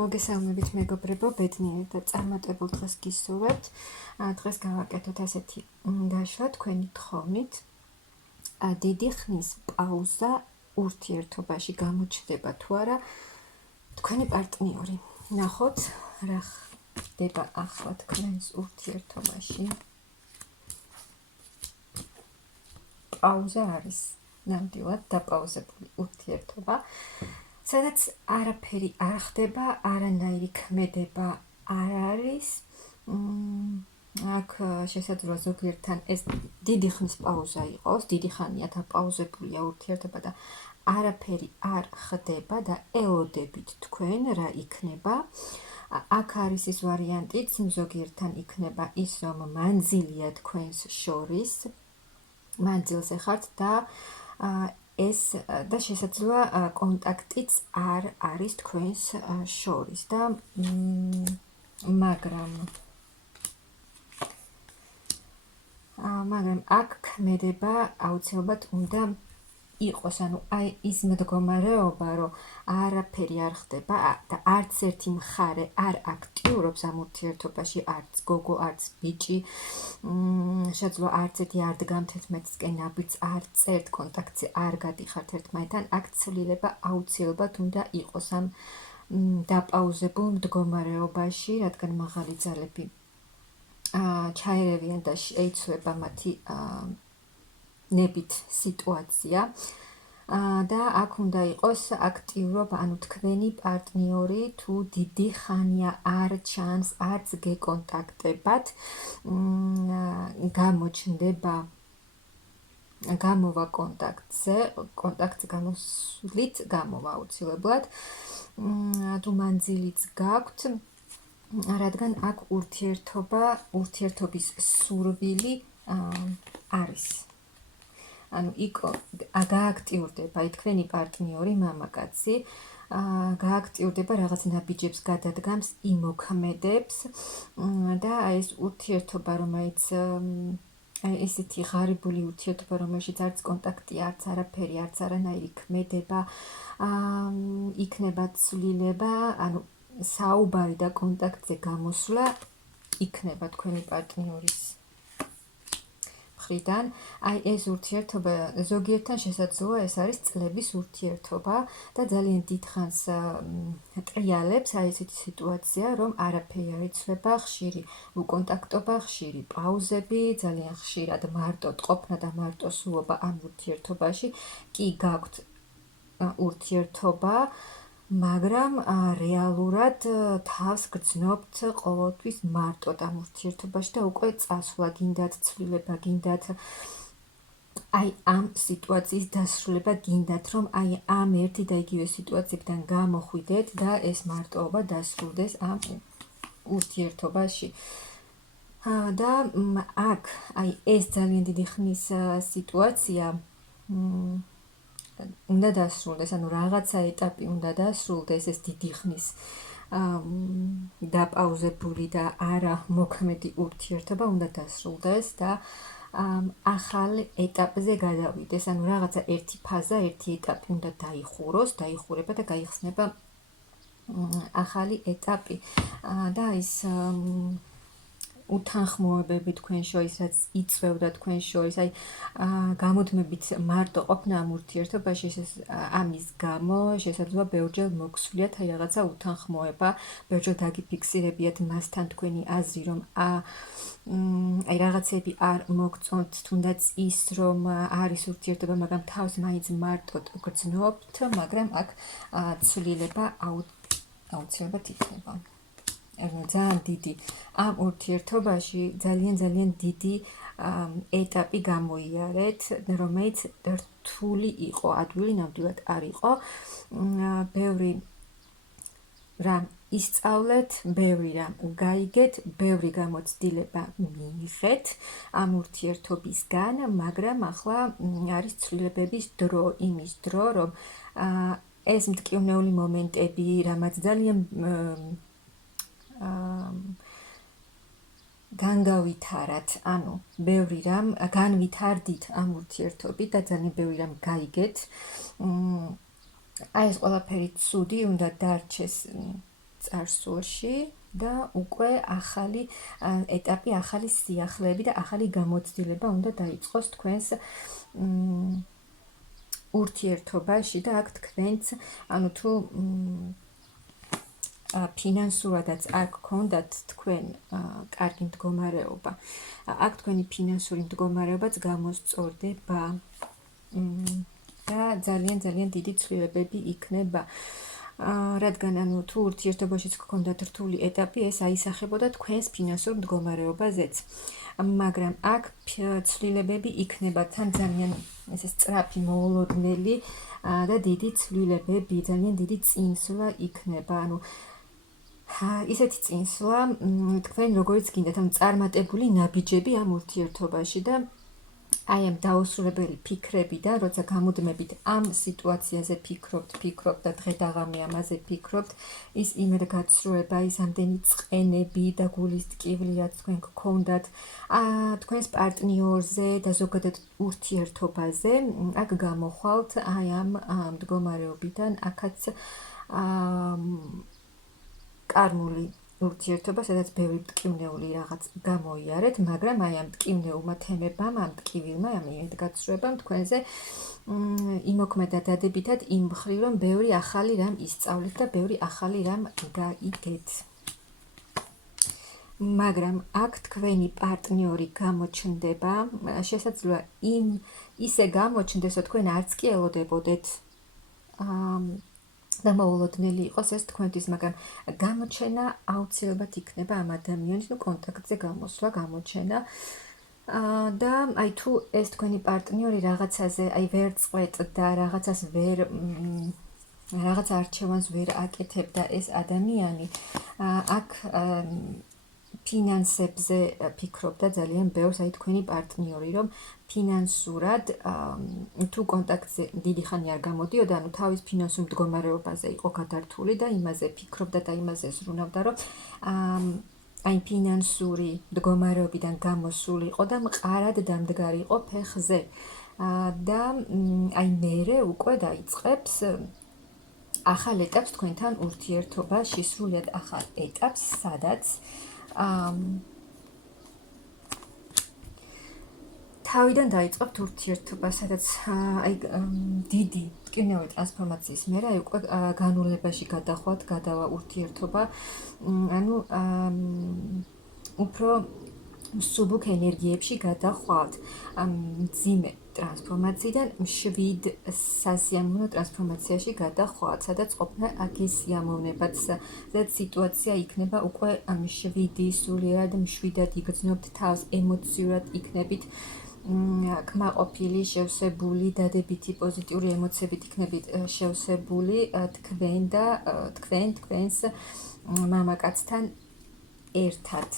მოგესალმებით მეგობრებო, ბედნიერ და წარმატებულ დღეს გისურვებთ. დღეს გავაკეთოთ ასეთი დაშლა თქვენი თხოვნით. დიდი ხნის პაუზა ურთიერთობაში გამოჩნდება თუ არა თქვენი პარტნიორი. ნახოთ, რა ხდება ახლა თქვენს ურთიერთობაში. პაუზა არის ნამდვილად დაპაუზებული ურთიერთობა. სადაც არაფერი არ ხდება, არანაირი ქმედება არ არის. აქ შესაძლოა ზოგიერთთან ეს დიდი ხნის პაუზა იყოს, დიდი ხანია დაპაუზებულია ურთიერთობა და არაფერი არ ხდება და ელოდებით თქვენ რა იქნება. აქ არის ის ვარიანტიც, ზოგიერთთან იქნება ის, რომ მანძილია თქვენს შორის, მანძილზე ხართ და ეს და შესაძლოა კონტაქტიც არ არის თქვენს შორის და მაგრამ აქ ქმედება აუცილებლად უნდა იყოს, ანუ აი ის მდგომარეობა, რომ არაფერი არ ხდება და არც ერთი მხარე არ აქტიურობს ამ ურთიერთობაში, არც გოგო, არც ბიჭი, შესაძლოა არც ერთი არ დგამთ ერთმანეთისკენ ნაბიჯს, არ წერთ კონტაქტზე, არ გადიხართ ერთმანეთთან, აქ ცვლილება აუცილებლად უნდა იყოს ამ დაპაუზებულ მდგომარეობაში, რადგან მაღალი ძალები ჩაერევიან და შეიცვლება მათი ნებით სიტუაცია და აქ უნდა იყოს აქტიურობა, ანუ თქვენი პარტნიორი თუ დიდი ხანია არ ჩანს, არც გეკონტაქტებათ, გამოჩნდება გამოვა კონტაქტზე გამოსვლით გამოვა აუცილებლად, თუ მანძილიც გაქვთ, რადგან აქ ურთიერთობის სურვილი არის. ანუ იქ გააქტიურდება თქვენი პარტნიორი, მამაკაცი, გააქტიურდება რაღაც ნაბიჯებს გადადგამს, იმოქმედებს და ეს ურთიერთობა, რომელიც ესეთი ღარიბული ურთიერთობა, რომელშიც არც კონტაქტი, არც არაფერი, არც არანაირი ქმედება, იქნება ცვლილება, ანუ საუბარი და კონტაქტზე გამოსვლა იქნება თქვენი პარტნიორის მხრიდან. აი ეს ურთიერთობა ზოგიერთთან შესაძლოა ეს არის წლების ურთიერთობა და ძალიან დიდხანს ტრიალებს აი ესეთი სიტუაცია, რომ არაფერი არ იცვლება, ხშირი უკონტაქტობა, ხშირი პაუზები, ძალიან ხშირად მარტო ყოფნა და მარტო სულობა ამ ურთიერთობაში. კი გაქვთ ურთიერთობა, მაგრამ რეალურად თავს გრძნობთ ყოველთვის მარტოდ ამ ურთიერთობაში და უკვე წასვლა გინდათ, ცვლილება გინდათ, აი ამ სიტუაციის დასრულება გინდათ, რომ აი ამ ერთი და იგივე სიტუაციებიდან გამოხვიდეთ და ეს მარტოობა დასრულდეს ამ ურთიერთობაში. და აქ აი ეს ძალიან დიდი ხნის სიტუაცია უნდა დასრულდეს, ანუ რაღაცა ეტაპი უნდა დასრულდეს, ეს დიდი ხნის დაპაუზებული და არა მოქმედი ურთიერთობა უნდა დასრულდეს და ახალ ეტაპზე გადავიდეს, ანუ რაღაცა ერთი ფაზა, ერთი ეტაპი უნდა დაიხურება და გაიხსნება ახალი ეტაპი და ის უთანხმოებები თქვენ შორის, რაც იწვევდა თქვენ შორის, აი გამუდმებით მარტო ყოფნა ამ ურთიერთობაში, ამის გამო შესაძლოა ბევრჯერ მოგსვლიათ აი რაღაცა უთანხმოება, ბევრჯერ დაგიფიქსირებიათ მასთან თქვენი აზრი, რომ აი რაღაცები არ მოგწონთ, თუნდაც ის, რომ არის ურთიერთობა, მაგრამ თავს მაინც მარტოდ გრძნობთ, მაგრამ აქ ცვლილება აუცილებლად იქნება. ძალიან დიდი ამ ურთიერთობაში ძალიან დიდი ეტაპი გამოიარეთ, რომელიც რთული იყო, ადვილი ნამდვილად არ იყო. ბევრი რამ ისწავლეთ, ბევრი რამ გაიგეთ, ბევრი გამოცდილება მიიღეთ ამ ურთიერთობისგან, მაგრამ ახლა არის ცვლილებების დრო, იმის დრო, რომ ეს მტკივნეული მომენტები, რამაც ძალიან განგავითარათ, ანუ ბევრი რამ განვითარდით ამ ურთიერთობით და ძალიან ბევრი რამ გაიგეთ. აი ეს ყველაფერი ცუდი უნდა დარჩეს წარსულში და უკვე ახალი ეტაპი, ახალი სიახლეები და ახალი გამოცდილება უნდა დაიწყოს თქვენს ურთიერთობაში და აქ თქვენც, ანუ თუ ფინანსურადაც არ გქონდათ თქვენ კარგი მდგომარეობა, აქ თქვენი ფინანსური მდგომარეობაც გამოსწორდება და ძალიან დიდი ცვლილებები იქნება. რადგან თუ ურთიერთობაშიც გქონდათ რთული ეტაპი, ეს აისახებოდა თქვენს ფინანსურ მდგომარეობაზეც. მაგრამ აქ ცვლილებები იქნება თან ძალიან სწრაფი, მოულოდნელი და დიდი ცვლილებები, ძალიან დიდი წინსვლა იქნება. ანუ ისეთი წინსვლა, თქვენ როგორც გინდათ, ანუ წარმატებული ნაბიჯები ამ ურთიერთობაში და აი ამ დაუსრულებელი ფიქრებიდან, როცა გამუდმებით ამ სიტუაციაზე ფიქრობთ და დღე და ღამე ამაზე ფიქრობთ, ის იმედგაცრუება, ის ამდენი წყენები და გულის ტკივილი, რაც თქვენ გქონდათ, თქვენს პარტნიორზე და ზოგადად ურთიერთობაზე, აქ გამოხვალთ აი ამ მდგომარეობიდან, აქაც კარმული ურთიერთობა, სადაც ბევრი მტკივნეული რაღაც გამოიარეთ, მაგრამ აი ამ მტკივნეულმა თემებამ, ამ ტკივილმა, ამ იმედგაცრუებამ თქვენზე იმოქმედა დადებითად იმ მხრივ, რომ ბევრი ახალი რამ ისწავლეთ და ბევრი ახალი რამ გაიგეთ. მაგრამ აქ თქვენი პარტნიორი გამოჩნდება, შესაძლოა ისე გამოჩნდეს, რომ თქვენ არც კი ელოდებოდეთ და მოულოდნელი იყოს ეს თქვენთვის, მაგრამ გამოჩენა აუცილებლად იქნება ამ ადამიანის, კონტაქტზე გამოსვლა, გამოჩენა და აი თუ ეს თქვენი პარტნიორი რაღაცაზე აი ვერ წყვეტდა, რაღაცას რაღაც არჩევანს ვერ აკეთებდა ეს ადამიანი, აქ ფინანსებზე ფიქრობდა ძალიან ბევრს, აი თქვენი პარტნიორი, რომ ფინანსურად თუ კონტაქტზე დიდი ხანი არ გამოდიოდა, ანუ თავის ფინანსურ მდგომარეობაზე იყო გადართული და იმაზე ფიქრობდა და იმაზე ზრუნავდა, რომ აი ფინანსური მდგომარეობიდან გამოსულიყო და მყარად დამდგარი იყო ფეხზე. და აი მერე უკვე დაიწყებს ახალ ეტაპს თქვენთან ურთიერთობაში, სრულიად ახალ ეტაპს, სადაც თავიდან დაიწყებთ ურთიერთობა, სადაც აი დიდი მტკივნეული ტრანსფორმაციის მერე აი უკვე განულებაში გადახვალთ, გადავა ურთიერთობა, ანუ უფრო მსუბუქ ენერგიებში გადახვალთ. მძიმე ტრანსფორმაციიდან მშვიდ სასიამოვნო ტრანსფორმაციაში გადახვალთ, სადაც ყოფნა აგის სიამოვნებაც, სადაც სიტუაცია იქნება უკვე მშვიდი, სულიერად მშვიდად იგრძნობთ თავს, ემოციურად იქნებით კმაყოფილი, შევსებული, დადებითი პოზიტიური ემოციებით იქნებით შევსებული თქვენ და თქვენს მამაკაცთან ერთად.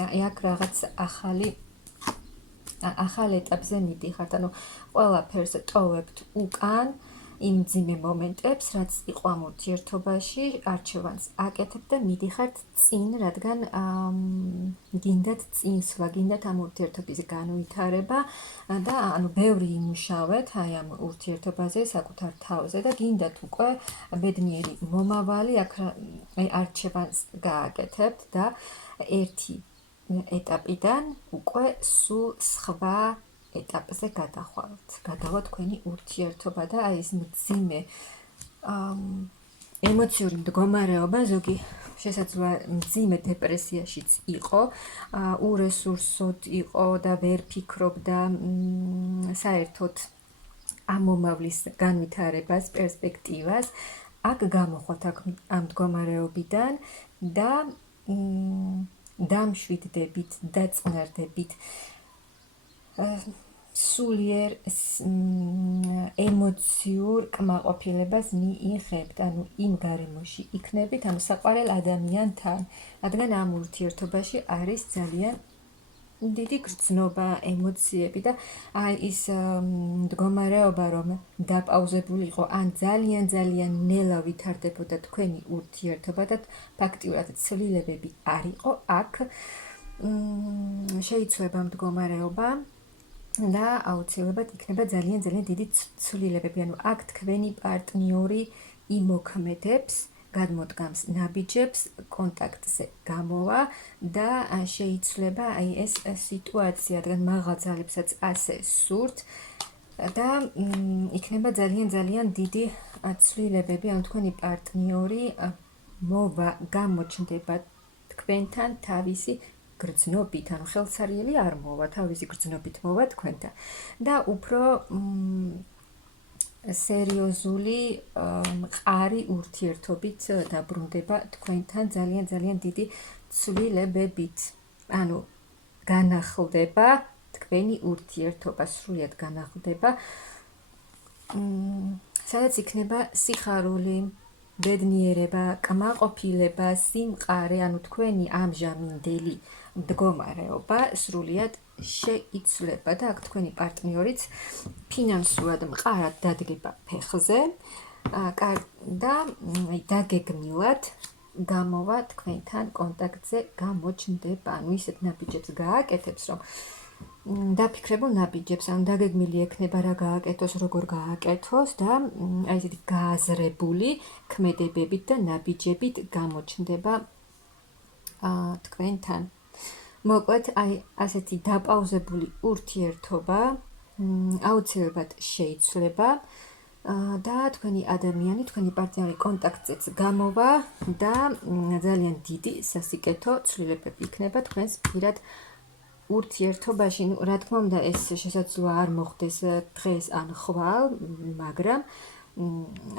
აქ რაღაც ახალ ეტაპზე მიდიხართ, ანუ ყველაფერს ტოვებთ უკან, იმ მძიმე მომენტებს, რაც იყო ამ ურთიერთობაში, არჩევანს აკეთებთ და მიდიხართ წინ, რადგან გინდათ წინსვლა, გინდათ ამ ურთიერთობის განვითარება და ანუ ბევრი იმუშავეთ აი ამ ურთიერთობაზე, საკუთარ თავზე და გინდათ უკვე ბედნიერი მომავალი, აქ არჩევანს გააკეთებთ და ერთი ეტაპიდან უკვე სულ სხვა ეტაპზე გადავა თქვენი ურთიერთობა და აი ეს მძიმე ემოციური მდგომარეობა, ზოგი შესაძლოა მძიმე დეპრესიაშიც იყო, ურესურსოდ იყო და ვერ ფიქრობდა საერთოდ ამ მომავლის განვითარებას, პერსპექტივას, აქ გამოხვათ ამ მდგომარეობიდან და დამშვიდდებით, დაწნარდებით, სულიერ ემოციურ კმაყოფილებას მიიღებთ, ანუ იმ გარემოში იქნებით, ანუ საყვარელ ადამიანთან, რადგან ამ ურთიერთობაში არის ძალიან დიდი გრძნობა, ემოციები და აი ის მდგომარეობა, რომ დაპაუზებული იყო, ან ძალიან ნელა ვითარდებოდა თქვენი ურთიერთობა და ფაქტიურად ცვლილებები არ იყო, აქ შეიცვლება მდგომარეობა და აუცილებლად იქნება ძალიან დიდი ცვლილებები, ანუ აქ თქვენი პარტნიორი იმოქმედებს გადმოდგამს ნაბიჯებს, კონტაქტზე გამოვა და შეიცვლება ეს სიტუაცია, რადგან მაღალ ძალებსაც ასე სურთ და იქნება ძალიან დიდი ცვლილებები, ანუ თქვენი პარტნიორი გამოჩნდება თქვენთან თავისი გრძნობით, ანუ ხელსარიელი არ მოვა, თავისი გრძნობით მოვა თქვენთან და უფრო სერიოზული მყარი ურთიერთობით დაბრუნდება თქვენთან ძალიან დიდი ცვლილებებით. ანუ განახლდება თქვენი ურთიერთობა, სრულიად განახლდება. სადაც იქნება სიხარული, ბედნიერება, კმაყოფილება, სიმყარე, ანუ თქვენი ამჟამინდელი მდგომარეობა სრულიად შეიცვლება და აქ თქვენი პარტნიორიც ფინანსურად მყარად დადგება ფეხზე და დაგეგმილად გამოვა თქვენთან კონტაქტზე გამოჩნდება, ანუ ისეთ ნაბიჯებს გააკეთებს, რომ დაფიქრებულ ნაბიჯებს, ანუ დაგეგმილი ექნება რა გააკეთოს, როგორ გააკეთოს და ესეთი გააზრებული ქმედებებით და ნაბიჯებით გამოჩნდება თქვენთან. მოკლედ, ასეთი დაპაუზებული ურთიერთობა აუცილებლად შეიცვლება და თქვენი ადამიანი, თქვენი პარტნიორი კონტაქტზეც გამოვა და ძალიან დიდი სასიკეთო ცვლილებები იქნება თქვენს პირად ურთიერთობაში. რა თქმა უნდა, ეს შესაძლოა არ მოხდეს დღეს ან ხვალ, მაგრამ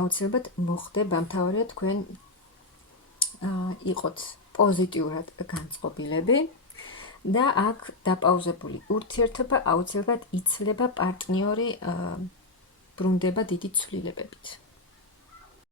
აუცილებლად მოხდება. მთავარია თქვენ იყოთ პოზიტიურად განწყობილები და აქ დაპაუზებული ურთიერთობა აუცილებლად იცლება, პარტნიორი ბრუნდება დიდი ცვლილებებით.